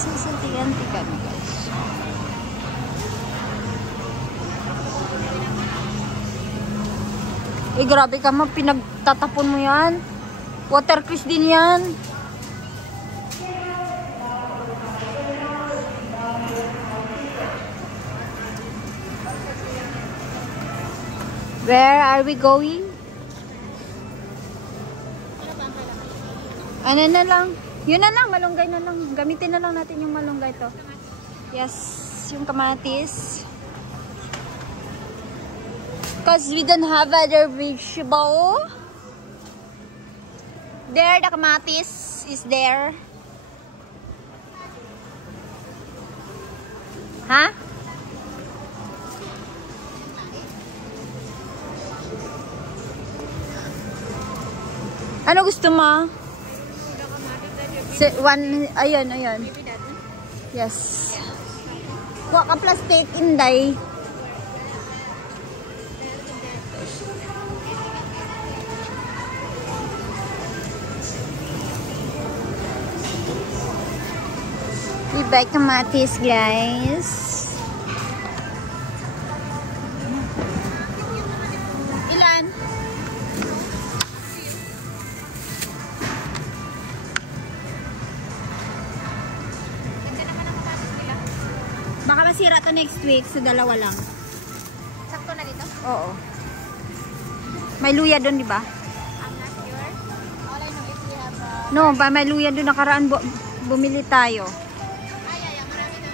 Sasanti-anti kami guys. Eh, grabe ka ma, pinagtatapon mo yan. Water cruise din yan. Where are we going? Ano na lang? Yun na lang, malunggay na lang. Gamitin na lang natin yung malunggay to. Yes, yung kamatis. Because we don't have other vegetable. There, the kamatis is there. Ha? Ano gusto mo? One, ayun. Yes. Kuha ka plastic, inday. We buy kamatis, guys. Ilan? Baka masira to next week, so dalawa lang. Sakto na dito? Oo. May luya doon, di ba? I'm not sure. All I know is we have No, may luya doon nakaraan bumili tayo. marami na.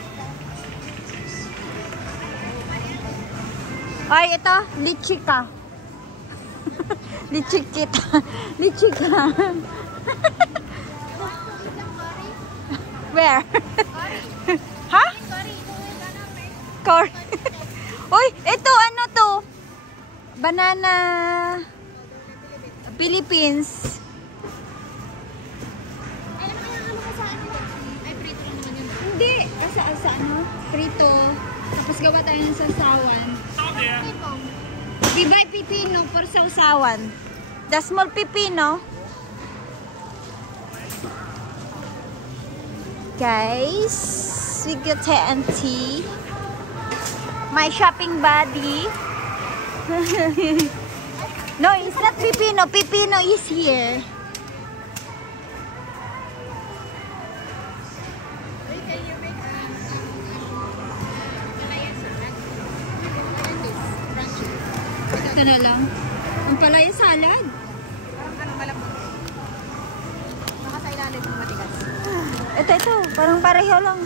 Ay, ito, lichika. Lichikita. Lichika. Where? Ha? Corn. Uy, ito ano to? Banana Philippines. Ay, ano kaya ano ka sa atin? Ay, prito lang naman yun. Hindi, kasi sa ano, prito. Tapos gawa tayo ng sausawan. We buy pipino for sausawan. The small pipino. Guys, we got TNT. My shopping buddy. No, it's not pipino. Pipino is here. Ito na lang. Ang palaya salad. Parang ano malambot. Baka sa ilalim ng matigas. Ito. Parang pareho lang.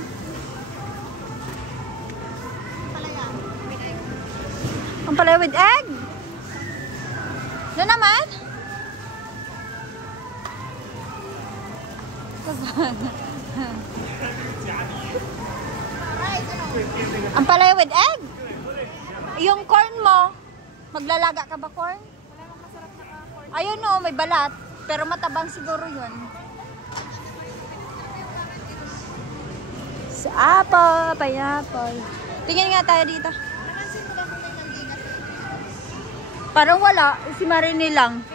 Palaya. With egg. Ang palaya with egg. Ano naman? Ang palaya with egg? Yung corn mo. Maglalaga ka ba corn? Wala nang masarap na corn. Ayun o, may balat. Pero matabang siguro yun. Sa apple, pineapple. Tingin nga tayo dito. Napansin mo ba kung may nandinas? Parang wala. Si Marini lang.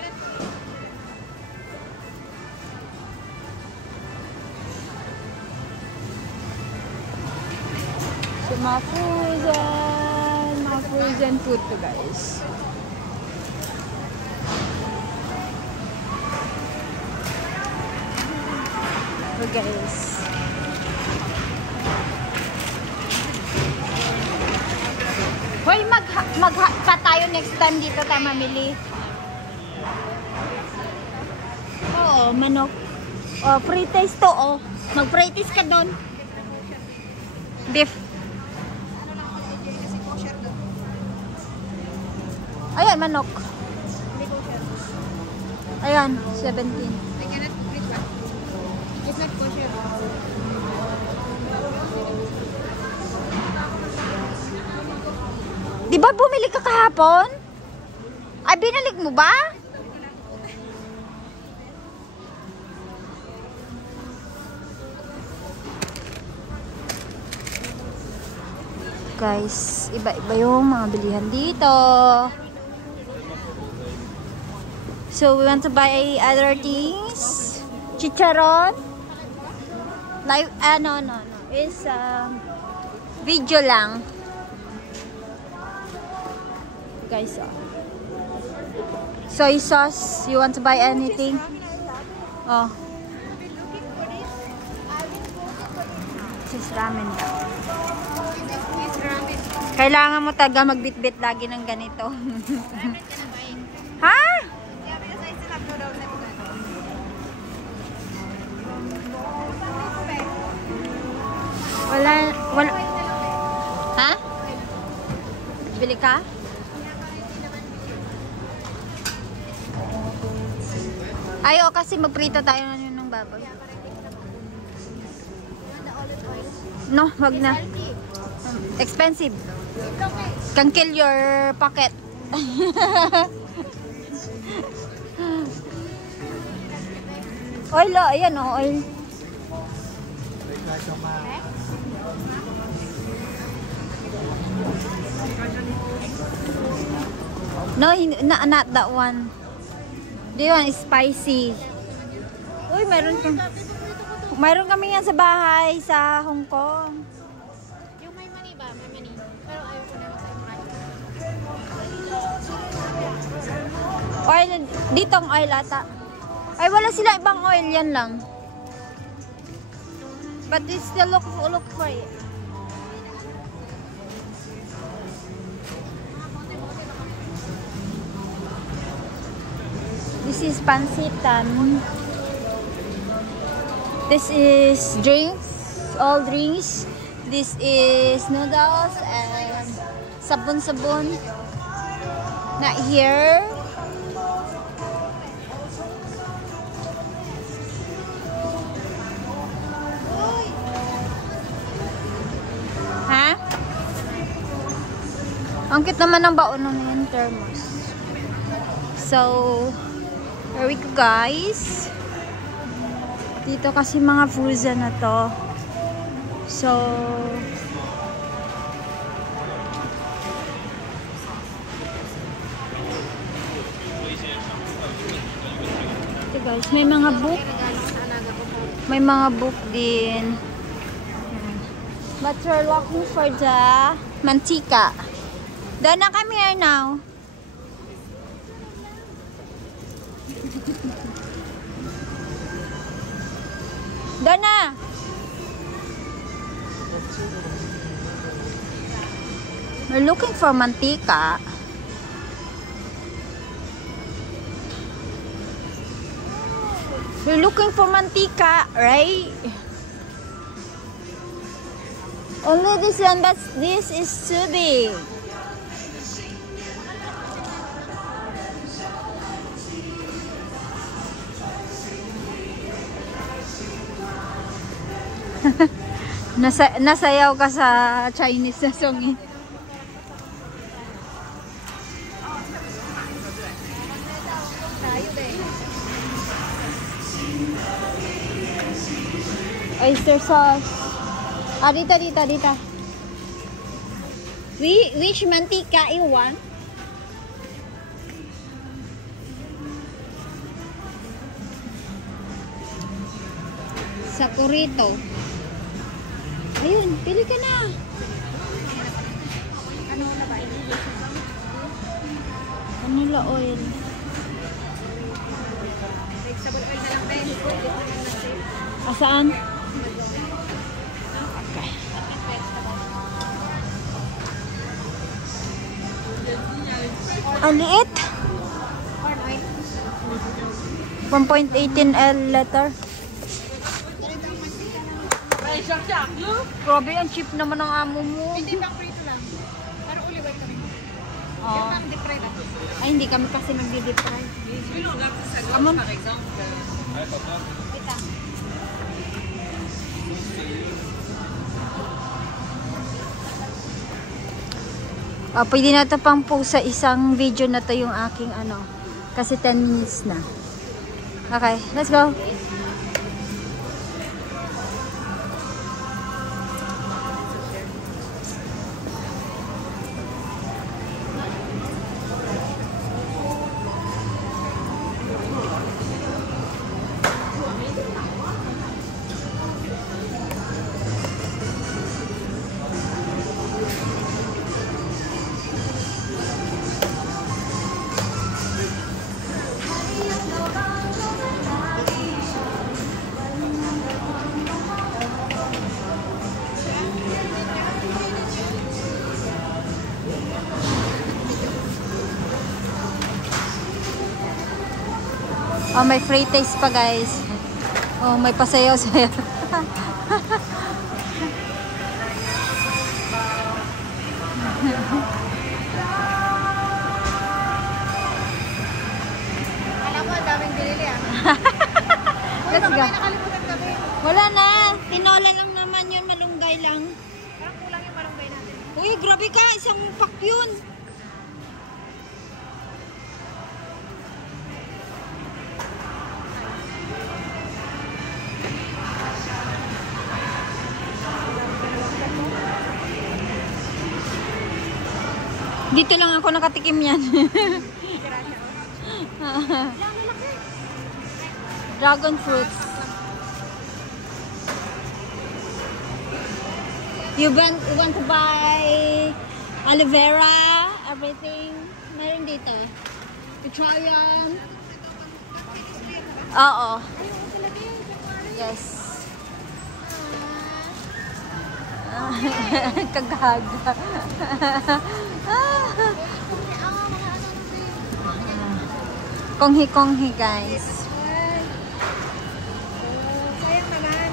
So, mga frozen food to guys. So guys. Hoy, pa tayo next time dito tayo mamili. Oo, manok. Oh, free taste to, oh. Mag-free taste ka doon. Beef. Kasi kosher doon. Ayan, manok. Hindi kosher. Ayan, 17. I cannot eat that. It's not kosher. Di ba bumili ka kahapon? Ay, binalik mo ba? Guys, iba-iba yung mga bilihan dito. So, we want to buy other things. Chicharon. Live, no. is video lang. Guys, soy sauce. You want to buy anything? Oh. This is ramen daw. Kailangan mo taga magbitbit lagi ng ganito. Ha? Wala. Ha? Bili ka? Ayaw kasi magprito tayo ng baboy. No, wag na. Expensive. Can kill your pocket. Oil, ayan o, oil. No, not that one. This one is spicy. Uy, mayroon kami yan sa bahay sa Hong Kong. Yung may mani ba? May mani. Pero ayaw ko na sa Oil, ditong oil ata. Ay, wala sila ibang oil, yan lang. But we still look for it. This is pansitan. This is drinks, all drinks. This is noodles and sabon-sabon. Not here. Ha? Ang cute naman ng baon ng yan, thermos. So, here we go guys. Dito kasi mga frozen na to. So, ito guys, may mga book. May mga book din. But we're looking for the mantika. Dana, come here now. Dana! We're looking for mantika. We're looking for mantika, right? Only this one, but this is too big. Nasayaw ka sa Chinese na song eh. Oyster sauce. Ah, dita. Which mantika you want? Sakurito. Ayun, pili ka na. Ano na ba? Vanilla oil. Vegetable oil na lang ba? Asaan? Okay. Ang liit. Corn oil. 1.18L letter. Grabe, ang cheap naman ng amo mo. Hindi pang prito lang. Pero olive oil kami. Oh. Yung pang deep fry lang. Ay, hindi kami kasi magdi-deep fry. Come on. Kita. Pwede na ito pang po sa isang video na to yung aking ano. Kasi 10 minutes na. Okay, let's go. Oh, may free taste pa, guys. Oh, may pasayaw-sayaw. Alam mo, ang daming binili ah. Uy, Let's baka go. may nakalimutan kami. Wala na. Tinola lang naman yun. Malunggay lang. Parang kulang yung malunggay natin. Uy, grabe ka. Isang pack yun. Dito lang ako nakatikim yan. Dragon fruits. You want to buy aloe vera, everything? Meron dito. To try yan. Oo. Yes. Kagaga. Konghi-konghi, guys. Sayang naman.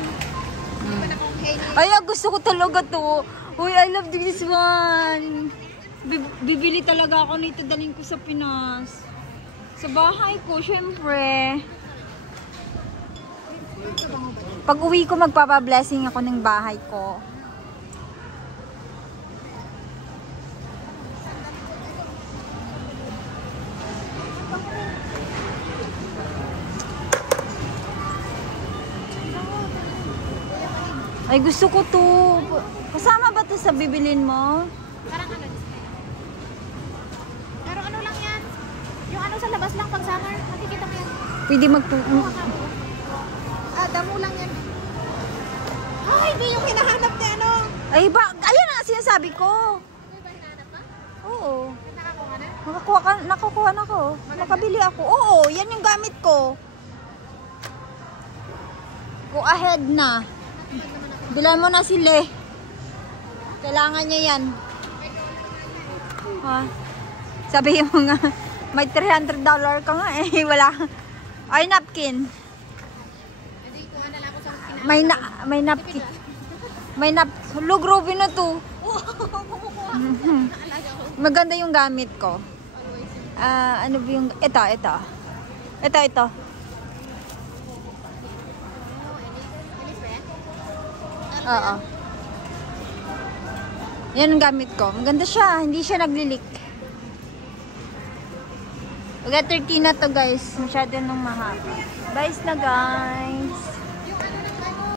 Hindi pa nakonghay ni. Ay, gusto ko talaga to. Uy, I love this one. Bibili talaga ako nito. Dalhin ko sa Pinas. Sa bahay ko, syempre. Pag uwi ko, magpapablessing ako ng bahay ko. Ay, gusto ko to. Kasama ba to sa bibilin mo? Parang ano? Pero ano lang yan? Yung ano sa labas lang pag summer. Makikita mo yan. Pwede Ah, damo lang yan. Ay, hindi yung hinahanap niya ano. Ay, ayan ang sinasabi ko. May ba hinahanap ka? Oo. May nakakuha na? Nakakuha na ako. Nakabili ako. Oo, yan yung gamit ko. Go ahead na. Bilan mo na sila. Kailangan niya yan. Ha? Sabi mo nga, may $300 ka nga eh. Wala. Ay, napkin. Hindi, kuha na lang ako sa May napkin. Look, Ruby na to. Maganda yung gamit ko. Ano ba yung... Ito. Oo. Yan ang gamit ko. Maganda siya. Hindi siya naglilik. Pag 30 na to, guys. Masyado nang mahaba. Bye na, guys.